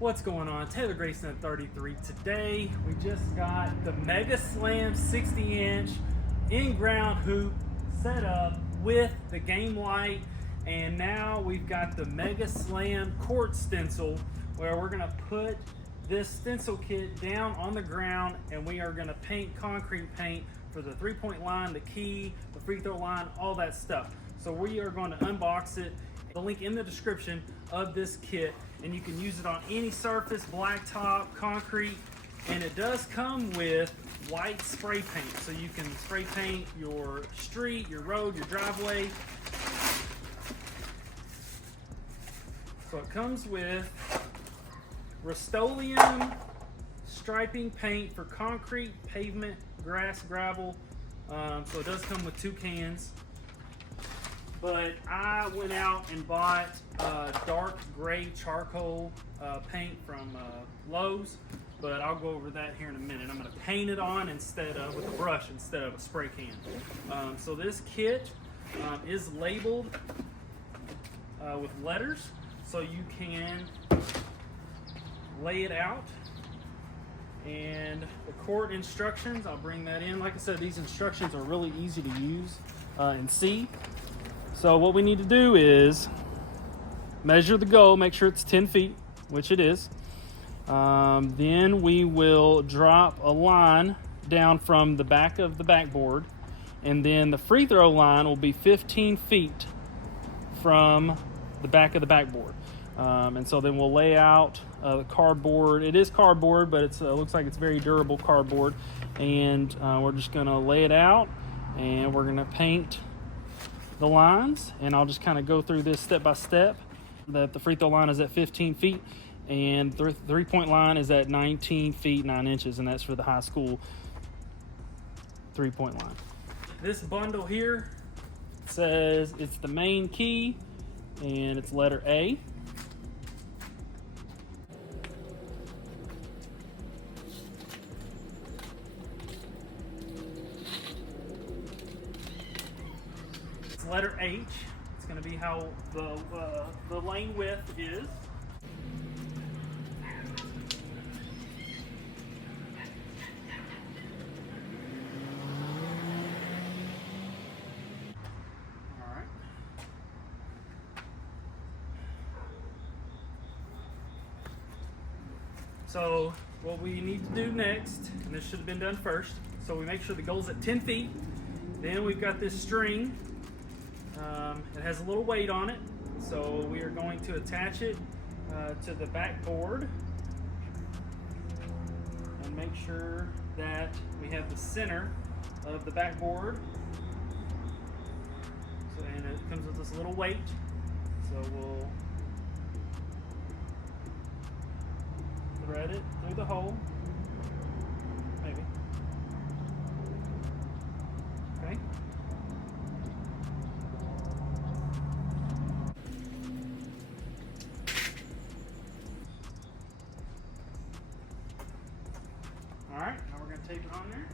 What's going on? Taylor Grayson at 33. Today we just got the Mega Slam 60-inch in-ground hoop set up with the game light, and now we've got the Mega Slam court stencil where we're going to put this stencil kit down on the ground, and we are going to paint concrete paint for the three-point line, the key, the free throw line, all that stuff. So we are going to unbox it. The link in the description of this kit, and you can use it on any surface, blacktop, concrete, and it does come with white spray paint, so you can spray paint your street, your road, your driveway. So it comes with Rust-Oleum striping paint for concrete, pavement, grass, gravel. So it does come with 2 cans. But I went out and bought dark gray charcoal paint from Lowe's, but I'll go over that here in a minute. I'm going to paint it on with a brush instead of a spray can. So this kit is labeled with letters, so you can lay it out. And the court instructions, I'll bring that in. Like I said, these instructions are really easy to use and see. So what we need to do is measure the goal, make sure it's 10 feet, which it is. Then we will drop a line down from the back of the backboard, and then the free throw line will be 15 feet from the back of the backboard. And so then we'll lay out the cardboard. It is cardboard, but it looks like it's very durable cardboard. And we're just going to lay it out, and we're going to paint the lines, and I'll just kind of go through this step by step. That the free throw line is at 15 feet, and the three-point line is at 19 feet 9 inches, and that's for the high school three-point line. This bundle here says it's the main key, and it's letter A. Letter H. It's going to be how the lane width is. All right. So what we need to do next, and this should have been done first, so we make sure the goal's at 10 feet. Then we've got this string. It has a little weight on it, so we are going to attach it to the backboard and make sure that we have the center of the backboard. So, and it comes with this little weight, so we'll thread it through the hole, maybe. Okay. All right, now we're going to tape it on there.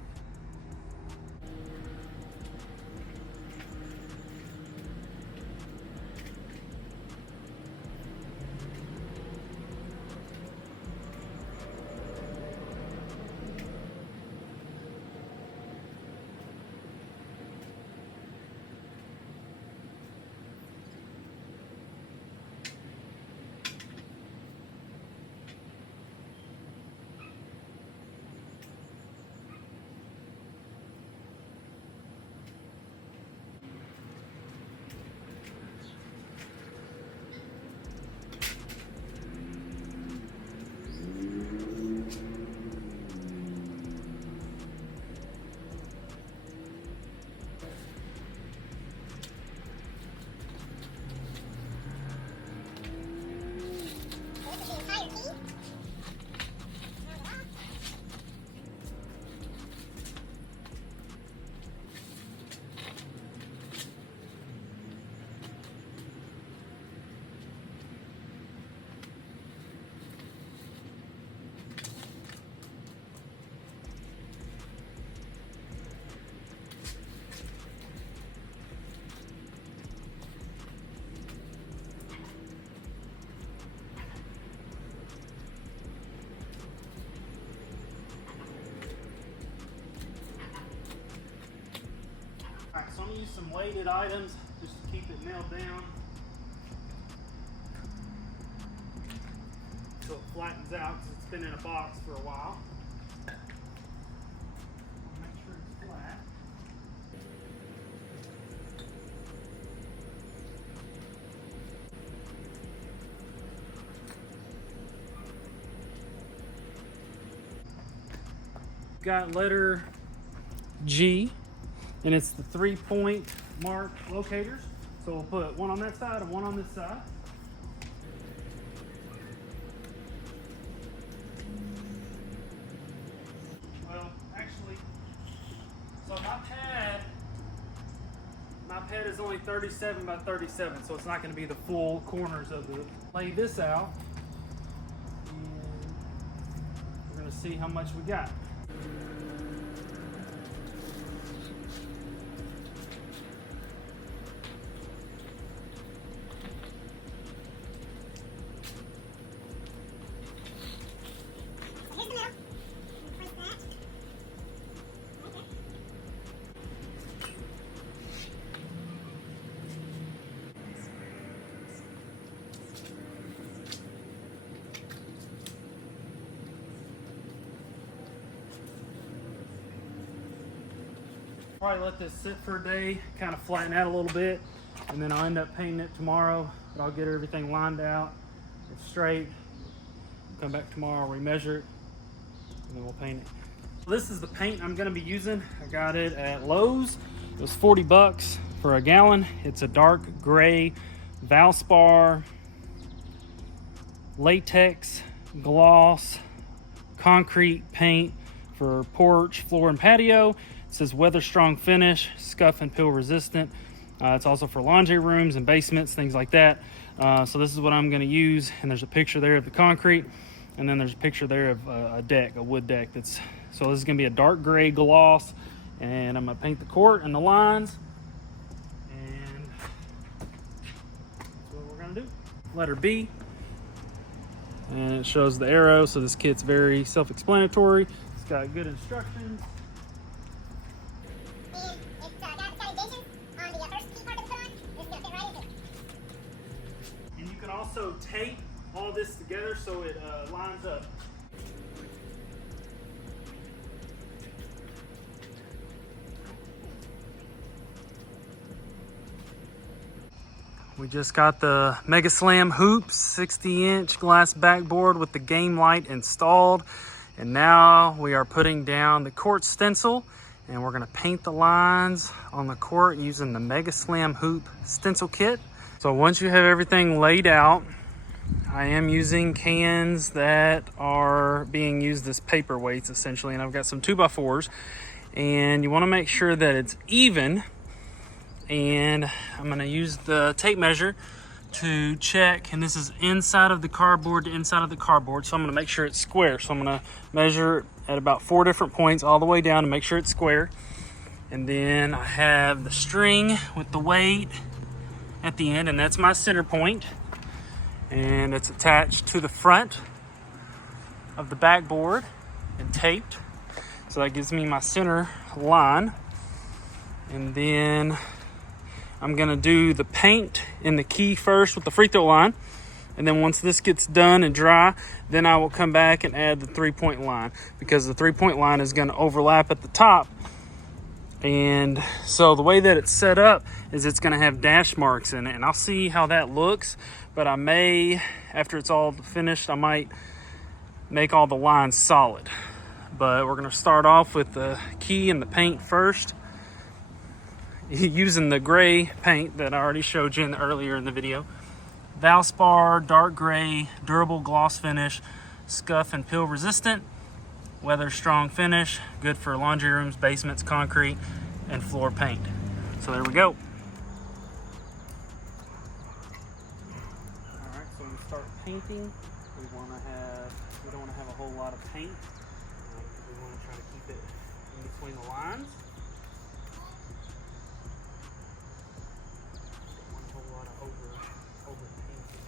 use some weighted items just to keep it nailed down so it flattens out because it's been in a box for a while. Make sure it's flat. Got letter G, and it's the 3-point mark locators. So we'll put one on that side and one on this side. Well, actually, so my pad is only 37 by 37, so it's not going to be the full corners of the. Lay this out, and we're going to see how much we got. Probably let this sit for a day, kind of flatten out a little bit, and then I'll end up painting it tomorrow. But I'll get everything lined out, it's straight. Come back tomorrow, remeasure it, and then we'll paint it. This is the paint I'm going to be using. I got it at Lowe's. It was 40 bucks for a gallon. It's a dark gray Valspar latex gloss concrete paint for porch, floor, and patio. It says weather strong finish, scuff and peel resistant. It's also for laundry rooms and basements, things like that. So this is what I'm going to use, and there's a picture there of the concrete, and then there's a picture there of a deck, a wood deck. So this is going to be a dark gray gloss, and I'm going to paint the court and the lines, and that's what we're going to do. Letter B, and it shows the arrow, so this kit's very self-explanatory. It's got good instructions. Also tape all this together so it lines up. We just got the Mega Slam hoops, 60-inch glass backboard with the game light installed, and now we are putting down the court stencil, and we're going to paint the lines on the court using the Mega Slam hoop stencil kit. So once you have everything laid out, I am using cans that are being used as paperweights essentially, and I've got some 2x4s, and you want to make sure that it's even, and I'm going to use the tape measure to check, and this is inside of the cardboard to inside of the cardboard, so I'm going to make sure it's square. So I'm going to measure at about 4 different points all the way down to make sure it's square, and then I have the string with the weight at the end, and that's my center point, and it's attached to the front of the backboard and taped, so that gives me my center line. And then I'm gonna do the paint in the key first with the free throw line, and then once this gets done and dry, then I will come back and add the 3-point line, because the 3-point line is going to overlap at the top. And so the way that it's set up is it's going to have dash marks in it, and I'll see how that looks, but I may, after it's all finished, I might make all the lines solid. But we're going to start off with the key and the paint first, using the gray paint that I already showed you earlier in the video. Valspar dark gray durable gloss finish, scuff and peel resistant, weather strong finish, good for laundry rooms, basements, concrete, and floor paint. So there we go. Alright, so when we start painting, we don't want to have a whole lot of paint. We want to try to keep it in between the lines. Don't want a whole lot of over painting.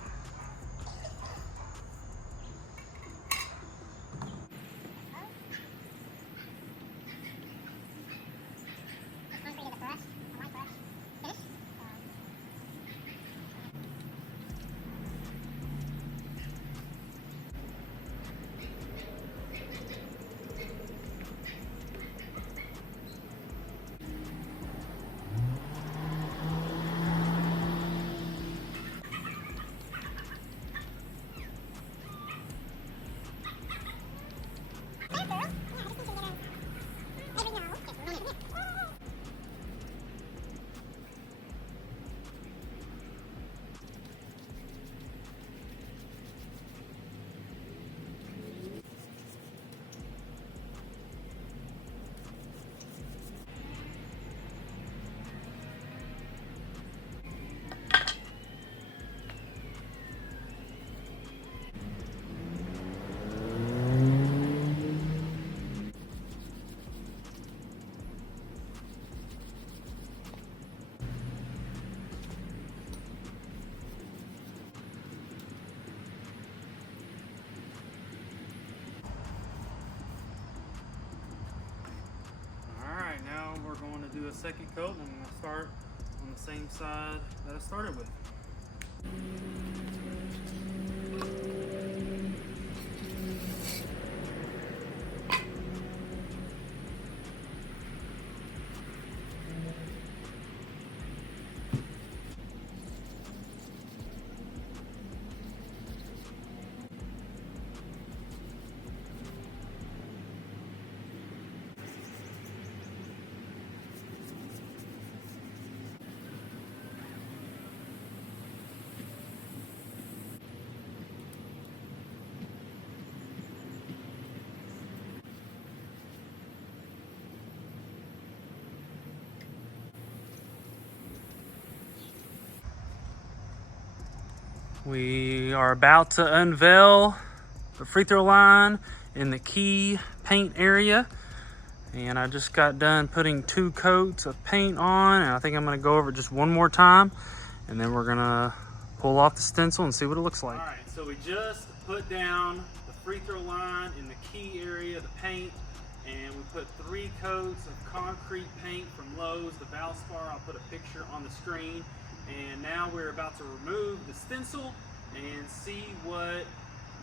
do a second coat, and I'm going to start on the same side that I started with. We are about to unveil the free throw line in the key paint area. And I just got done putting 2 coats of paint on, and I think I'm gonna go over it just one more time, and then we're gonna pull off the stencil and see what it looks like. All right, so we just put down the free throw line in the key area, the paint, and we put 3 coats of concrete paint from Lowe's, the Valspar. I'll put a picture on the screen. And now we're about to remove the stencil and see what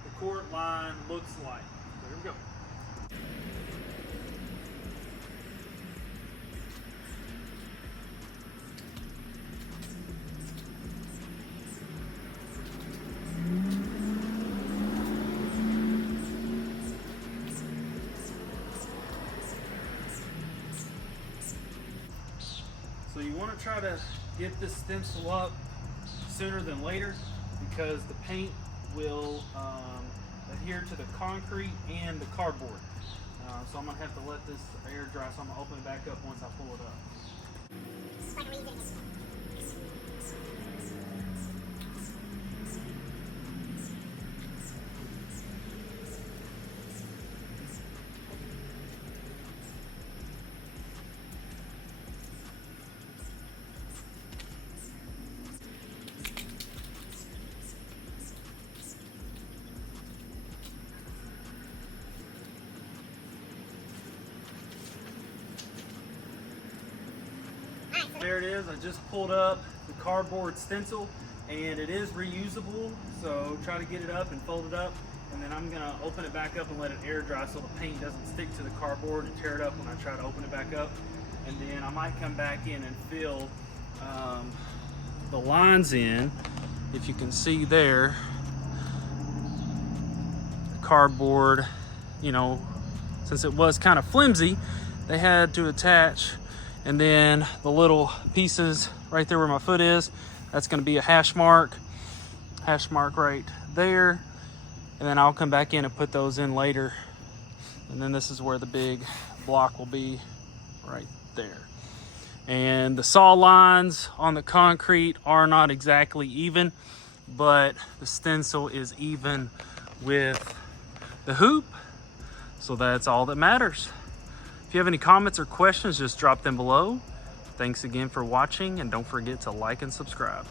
the court line looks like. So here we go. So you want to try to get this stencil up sooner than later, because the paint will adhere to the concrete and the cardboard. So I'm going to have to let this air dry, so I'm going to open it back up once I pull it up. There it is. I just pulled up the cardboard stencil, and it is reusable, so try to get it up and fold it up, and then I'm going to open it back up and let it air dry so the paint doesn't stick to the cardboard and tear it up when I try to open it back up. And then I might come back in and fill the lines in. If you can see there, the cardboard, you know, since it was kind of flimsy, they had to attach. And then the little pieces right there where my foot is, that's going to be a hash mark right there. And then I'll come back in and put those in later. And then this is where the big block will be, right there. And the saw lines on the concrete are not exactly even, but the stencil is even with the hoop. So that's all that matters. If you have any comments or questions, just drop them below. Thanks again for watching, and don't forget to like and subscribe.